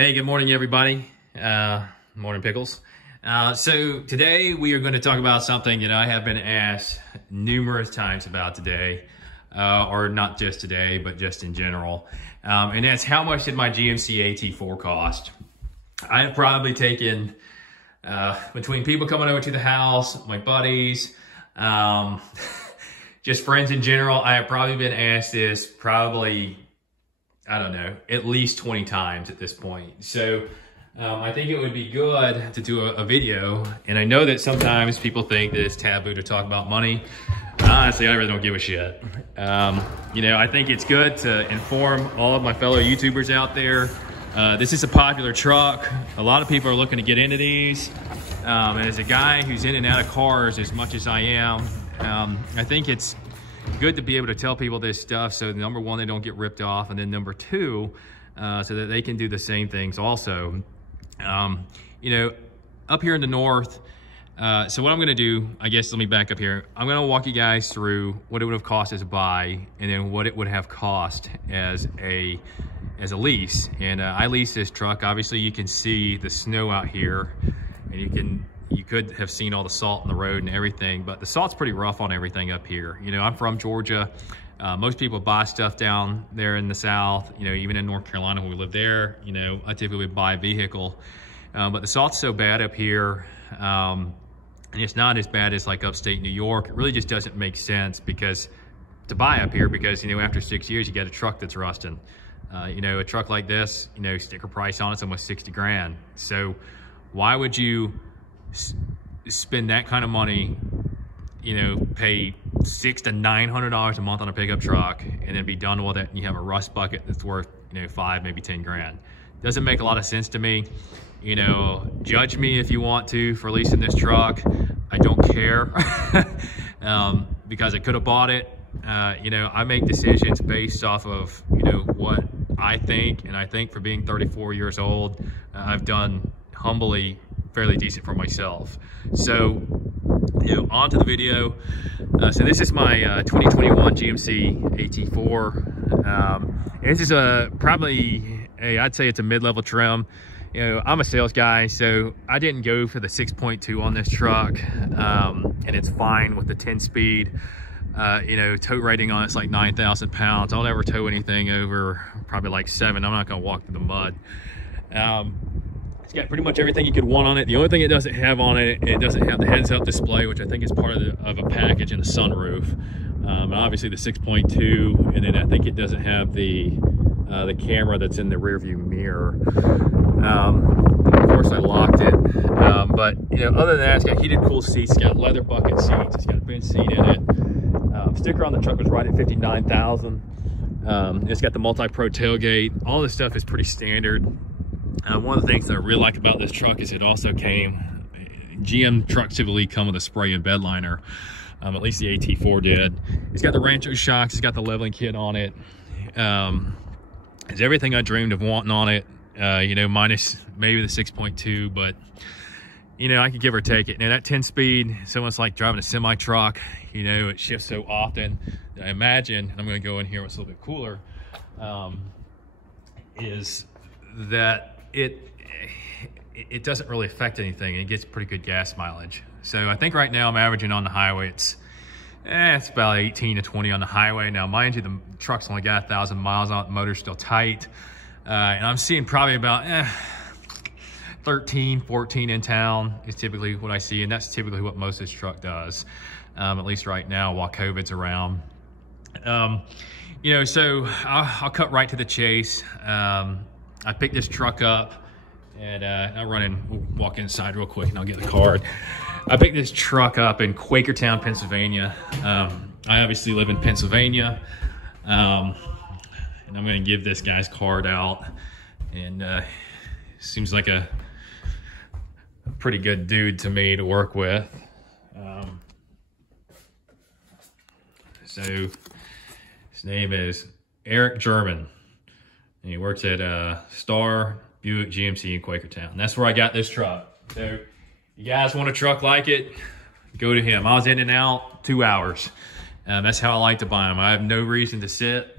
Hey, good morning, everybody. Morning, Pickles. So today we are going to talk about something that I have been asked numerous times about today, or not just today, but just in general. And that's how much did my GMC AT4 cost? I have probably taken, between people coming over to the house, my buddies, just friends in general, I have probably been asked this probably, I don't know, at least 20 times at this point. So I think it would be good to do a video. And I know that sometimes people think that it's taboo to talk about money. Honestly, I really don't give a shit. You know, I think it's good to inform all of my fellow YouTubers out there. This is a popular truck. A lot of people are looking to get into these. And as a guy who's in and out of cars as much as I am, I think it's good to be able to tell people this stuff so number one, they don't get ripped off, and then number two, so that they can do the same things also. You know, up here in the north, so what I'm gonna do, I guess, let me back up here. I'm gonna walk you guys through what it would have cost as a buy, and then what it would have cost as a lease. And I lease this truck. Obviously you can see the snow out here, and you could have seen all the salt in the road and everything, but the salt's pretty rough on everything up here. You know, I'm from Georgia. Most people buy stuff down there in the South, you know, even in North Carolina when we live there, you know, I typically would buy a vehicle. But the salt's so bad up here, and it's not as bad as like upstate New York. It really just doesn't make sense to buy up here because, you know, after 6 years, you get a truck that's rusting. You know, a truck like this, you know, sticker price on it's almost 60 grand. So why would you spend that kind of money, you know, pay $600 to $900 a month on a pickup truck and then be done with it, and you have a rust bucket that's worth, you know, 5, maybe 10 grand. Doesn't make a lot of sense to me. You know, judge me if you want to for leasing this truck. I don't care because I could have bought it. You know, I make decisions based off of, you know, what I think, and I think for being 34 years old, I've done humbly fairly decent for myself. So, you know, on to the video. So this is my 2021 GMC AT4. This is I'd say it's a mid-level trim. You know, I'm a sales guy, so I didn't go for the 6.2 on this truck, and it's fine with the 10-speed. You know, tow rating on it's like 9,000 pounds. I'll never tow anything over probably like 7. I'm not gonna walk through the mud. It's got pretty much everything you could want on it. The only thing it doesn't have on it, it doesn't have the heads-up display, which I think is part of a package, and a sunroof. And obviously the 6.2, and then I think it doesn't have the camera that's in the rearview mirror. Of course, I locked it. But you know, other than that, it's got heated, cool seats. It's got leather bucket seats. It's got a bench seat in it. Sticker on the truck was right at $59,000. It's got the multi-pro tailgate. All this stuff is pretty standard. One of the things that I really like about this truck is it also came, GM trucks typically come with a spray and bed liner. At least the AT4 did. It's got the Rancho shocks. It's got the leveling kit on it. It's everything I dreamed of wanting on it. You know, minus maybe the 6.2, but you know, I could give or take it. Now that 10-speed, it's almost like driving a semi truck. You know, it shifts so often. I imagine, and I'm going to go in here what's a little bit cooler, is that it doesn't really affect anything. It gets pretty good gas mileage. So I think right now I'm averaging on the highway, it's about 18 to 20 on the highway. Now, mind you, the truck's only got 1,000 miles on it, the motor's still tight. And I'm seeing probably about 13, 14 in town is typically what I see. And that's typically what most of this truck does, at least right now while COVID's around. You know, so I'll cut right to the chase. I picked this truck up, and I'll walk inside real quick and I'll get the card. I picked this truck up in Quakertown, Pennsylvania. I obviously live in Pennsylvania, and I'm gonna give this guy's card out, and seems like a pretty good dude to me to work with. So his name is Eric German. And he works at Star Buick GMC in Quakertown. And that's where I got this truck. So you guys want a truck like it, go to him. I was in and out 2 hours. That's how I like to buy them. I have no reason to sit.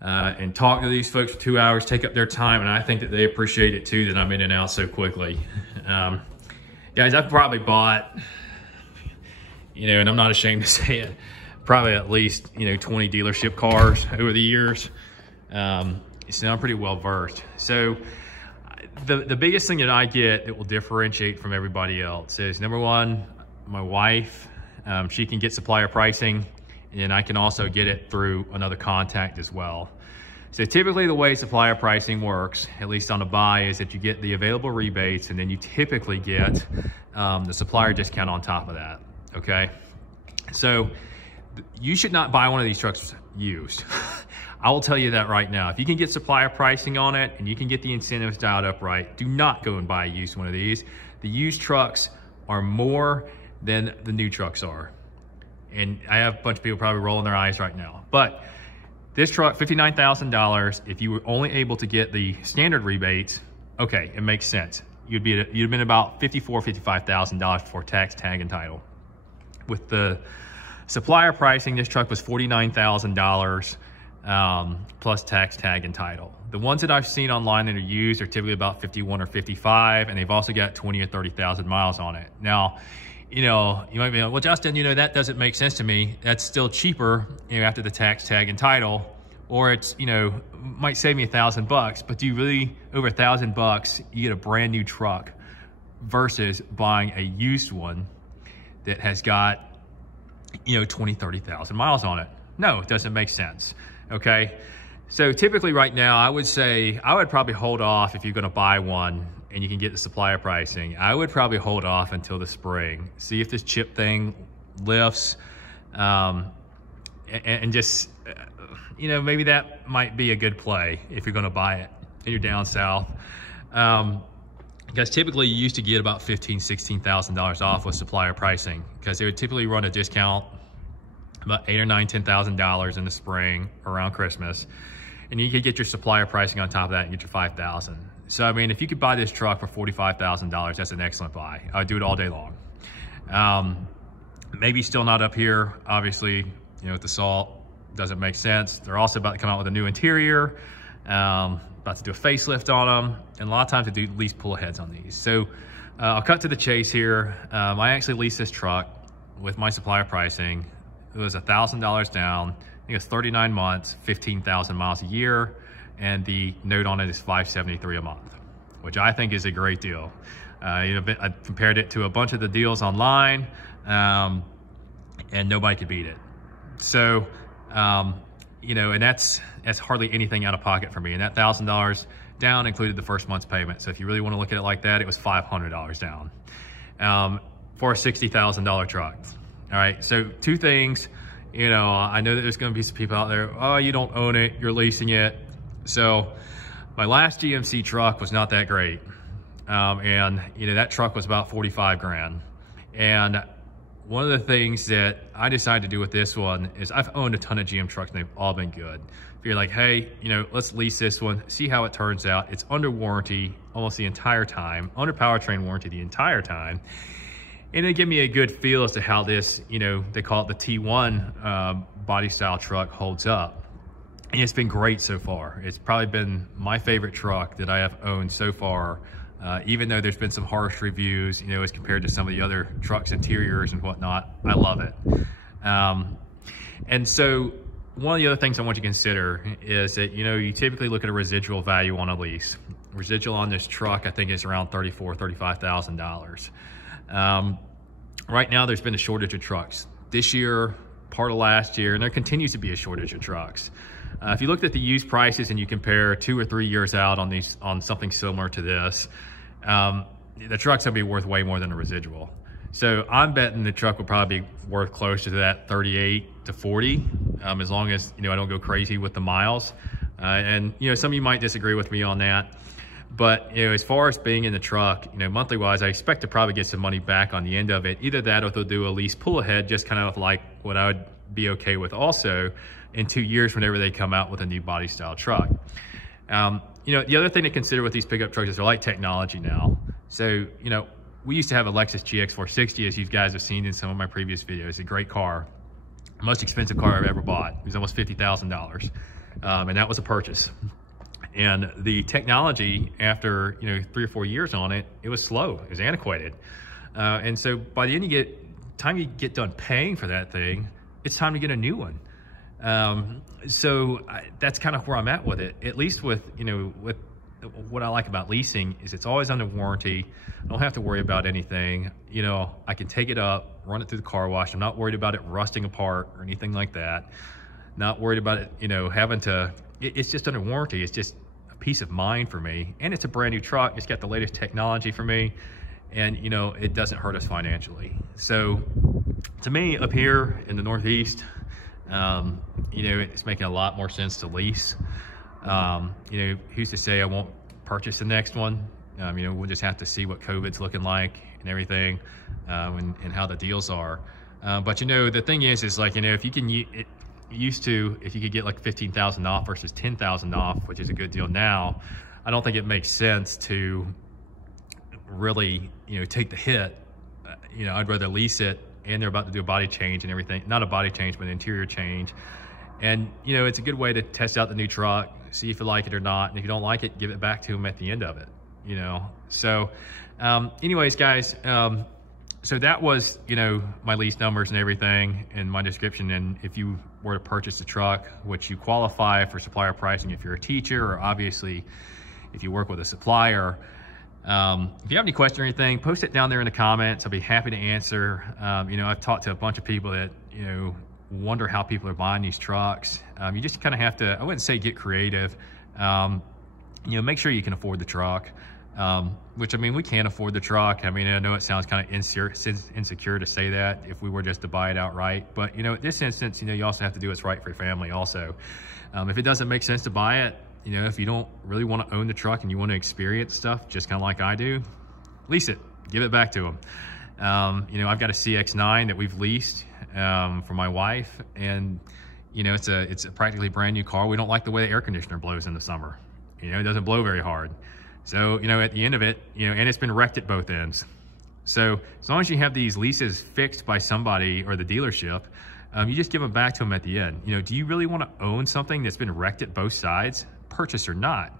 and talk to these folks for 2 hours, take up their time, and I think that they appreciate it too, that I'm in and out so quickly. Guys, I've probably bought, and I'm not ashamed to say it, probably at least, 20 dealership cars over the years. So I'm pretty well versed. So the biggest thing that I get that will differentiate from everybody else is, number one, my wife. She can get supplier pricing, and then I can also get it through another contact as well. So typically the way supplier pricing works, at least on a buy, is that you get the available rebates, and then you typically get the supplier discount on top of that, okay? So you should not buy one of these trucks used. I will tell you that right now. If you can get supplier pricing on it and you can get the incentives dialed up right, do not go and buy a used one of these. The used trucks are more than the new trucks are. And I have a bunch of people probably rolling their eyes right now. But this truck, $59,000, if you were only able to get the standard rebates, okay, it makes sense. You'd have been about $54,000, $55,000 before tax, tag, and title. With the supplier pricing, this truck was $49,000 plus tax, tag, and title. The ones that I've seen online that are used are typically about 51 or 55, and they've also got 20 or 30,000 miles on it. Now, you might be like, well, Justin, that doesn't make sense to me. That's still cheaper, after the tax, tag, and title, or it's, might save me $1,000, but do you really, over $1,000, you get a brand new truck versus buying a used one that has got, 20, 30,000 miles on it? No, it doesn't make sense, okay? So typically right now, I would say, I would probably hold off if you're gonna buy one and you can get the supplier pricing. I would probably hold off until the spring. See if this chip thing lifts, and just, maybe that might be a good play if you're gonna buy it and you're down south. Because typically you used to get about $15,000, $16,000 off with supplier pricing, because they would typically run a discount about $8,000 or $9,000, $10,000 in the spring around Christmas. And you could get your supplier pricing on top of that and get your $5,000. So, I mean, if you could buy this truck for $45,000, that's an excellent buy. I would do it all day long. Maybe still not up here, obviously, with the salt, doesn't make sense. They're also about to come out with a new interior, about to do a facelift on them, and a lot of times they do lease pull aheads on these. So I'll cut to the chase here. I actually leased this truck with my supplier pricing. It was $1,000 down. I think it's 39 months, 15,000 miles a year, and the note on it is $573 a month, which I think is a great deal. I compared it to a bunch of the deals online, and nobody could beat it. So, and that's hardly anything out of pocket for me. And that $1,000 down included the first month's payment. So if you really want to look at it like that, it was $500 down for a $60,000 truck. All right, so two things. I know that there's going to be some people out there, oh, you don't own it, you're leasing it. So my last GMC truck was not that great. And that truck was about 45 grand. And one of the things that I decided to do with this one is I've owned a ton of GM trucks and they've all been good. If you're like, hey, let's lease this one, see how it turns out. It's under warranty almost the entire time, under powertrain warranty the entire time. And it gave me a good feel as to how this, they call it the T1 body style truck holds up. And it's been great so far. It's probably been my favorite truck that I have owned so far, even though there's been some harsh reviews, as compared to some of the other trucks' interiors and whatnot. I love it. And so one of the other things I want you to consider is that, you typically look at a residual value on a lease. Residual on this truck, I think, is around $34,000, $35,000. Right now, there's been a shortage of trucks. This year, part of last year, and there continues to be a shortage of trucks. If you looked at the used prices and you compare 2 or 3 years out on something similar to this, the truck's gonna be worth way more than a residual. So I'm betting the truck will probably be worth closer to that 38 to 40, as long as I don't go crazy with the miles. And some of you might disagree with me on that. But as far as being in the truck, monthly wise, I expect to probably get some money back on the end of it. Either that or they'll do a lease pull ahead, just kind of like what I would be okay with also in 2 years whenever they come out with a new body style truck. The other thing to consider with these pickup trucks is they're like technology now. So, we used to have a Lexus GX460, as you guys have seen in some of my previous videos. A great car, most expensive car I've ever bought. It was almost $50,000. And that was a purchase. And the technology, after 3 or 4 years on it, it was slow, it was antiquated. And so by the end, time you get done paying for that thing, it's time to get a new one. That's kind of where I'm at with it. At least with what I like about leasing is it's always under warranty. I don't have to worry about anything. I can take it up, run it through the car wash. I'm not worried about it rusting apart or anything like that. Not worried about it, having to, it's just under warranty. It's just a peace of mind for me. And it's a brand new truck. It's got the latest technology for me. And, it doesn't hurt us financially. So to me, up here in the Northeast, it's making a lot more sense to lease. Who's to say I won't purchase the next one? We'll just have to see what COVID's looking like and everything, and how the deals are. But the thing is like, if you can, if you could get like 15,000 off versus 10,000 off, which is a good deal now, I don't think it makes sense to really, take the hit. I'd rather lease it, and they're about to do a body change and everything. Not a body change, but an interior change. And, it's a good way to test out the new truck, see if you like it or not. And if you don't like it, give it back to them at the end of it, So, anyways, guys, so that was, my lease numbers and everything and my description. And if you were to purchase a truck, which you qualify for supplier pricing if you're a teacher, or obviously if you work with a supplier. If you have any question or anything, post it down there in the comments. I'll be happy to answer. I've talked to a bunch of people that, wonder how people are buying these trucks. You just kind of have to, I wouldn't say get creative. Make sure you can afford the truck. Which, we can afford the truck. I know it sounds kind of insecure to say that if we were just to buy it outright. But, in this instance, you also have to do what's right for your family also. If it doesn't make sense to buy it, if you don't really want to own the truck and you want to experience stuff, just kind of like I do, lease it, give it back to them. I've got a CX-9 that we've leased for my wife, and it's a practically brand new car. We don't like the way the air conditioner blows in the summer. It doesn't blow very hard. So, at the end of it, and it's been wrecked at both ends. So as long as you have these leases fixed by somebody or the dealership, you just give them back to them at the end. Do you really want to own something that's been wrecked at both sides, purchase or not?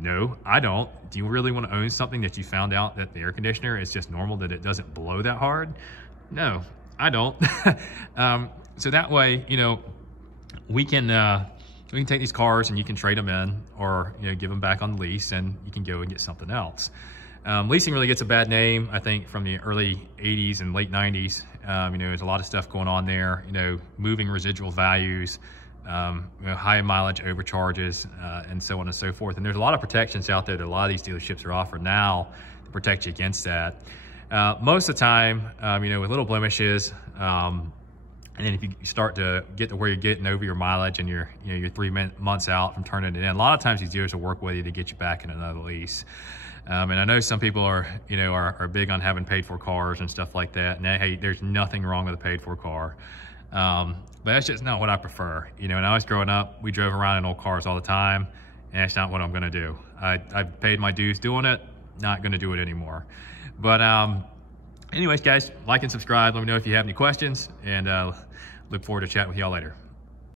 No, I don't. Do you really want to own something that you found out that the air conditioner is just normal, that it doesn't blow that hard? No, I don't. So that way, we can take these cars and you can trade them in, or give them back on the lease, and you can go and get something else. Leasing really gets a bad name, I think, from the early 80s and late 90s. There's a lot of stuff going on there, moving residual values, high mileage overcharges, and so on and so forth. And there's a lot of protections out there that a lot of these dealerships are offering now to protect you against that. Most of the time, with little blemishes, and then if you start to get to where you're getting over your mileage and you're 3 months out from turning it in, a lot of times these dealers will work with you to get you back in another lease. And I know some people are big on having paid for cars and stuff like that. And hey, there's nothing wrong with a paid for car. But that's just not what I prefer. When I was growing up, we drove around in old cars all the time, and that's not what I'm gonna do. I've paid my dues doing it, not gonna do it anymore. But anyways, guys, like and subscribe. Let me know if you have any questions, and look forward to chatting with y'all later.